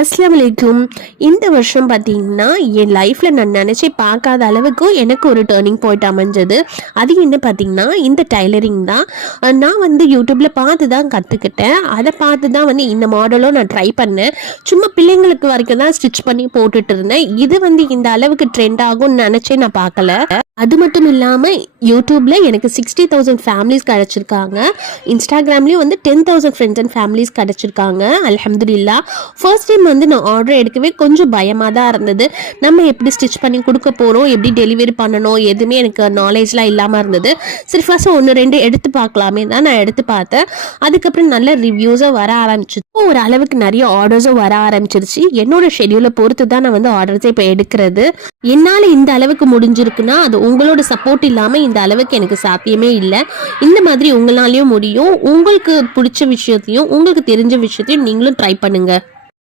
அஸ்ஸலாமு அலைக்கும். இந்த வருஷம் பார்த்தீங்கன்னா என் லைஃப்பில் நான் நினச்சி பார்க்காத அளவுக்கு எனக்கு ஒரு டேர்னிங் பாயிண்ட் அமைஞ்சது. அது என்ன பார்த்தீங்கன்னா இந்த டைலரிங் தான். நான் வந்து யூடியூப்பில் பார்த்து தான் கற்றுக்கிட்டேன். அதை பார்த்து தான் வந்து இந்த மாடலும் நான் ட்ரை பண்ணேன். சும்மா பிள்ளைங்களுக்கு வரைக்கும் தான் ஸ்டிச் பண்ணி போட்டுட்டு இருந்தேன். இது வந்து இந்த அளவுக்கு ட்ரெண்ட் ஆகும்னு நினச்சே நான் பார்க்கல. அது மட்டும் இல்லாமல் யூடியூப்பில் எனக்கு 60,000 ஃபேமிலிஸ் கிடச்சிருக்காங்க. இன்ஸ்டாகிராம்லேயும் வந்து 10,000 ஃப்ரெண்ட்ஸ் அண்ட் ஃபேமிலிஸ் கிடச்சிருக்காங்க. அல்ஹம்துலில்லாஹ். ஃபர்ஸ்ட் டைம் வந்து நான் ஆர்டர் எடுக்கவே கொஞ்சம் பயமாக தான் இருந்தது. நம்ம எப்படி ஸ்டிச் பண்ணி கொடுக்க போகிறோம், எப்படி டெலிவரி பண்ணணும், எதுவுமே எனக்கு நாலேஜ்லாம் இல்லாமல் இருந்தது. சரி ஃபர்ஸ்ட் 1-2 எடுத்து பார்க்கலாமே தான் நான் எடுத்து பார்த்தேன். அதுக்கப்புறம் நல்ல ரிவ்யூஸும் வர ஆரம்பிச்சு, ஒரு அளவுக்கு நிறைய ஆர்டர்ஸும் வர ஆரம்பிச்சிருச்சு. என்னோட ஷெடியூலை பொறுத்து தான் நான் வந்து ஆர்டர்ஸை இப்போ எடுக்கிறது. என்னால் இந்த அளவுக்கு முடிஞ்சிருக்குன்னா அது உங்களோட சப்போர்ட் இல்லாமல் இந்த அளவுக்கு எனக்கு சாத்தியமே இல்லை. இந்த மாதிரி உங்களாலேயும் முடியும். உங்களுக்கு பிடிச்ச விஷயத்தையும் உங்களுக்கு தெரிஞ்ச விஷயத்தையும் நீங்களும் ட்ரை பண்ணுங்க.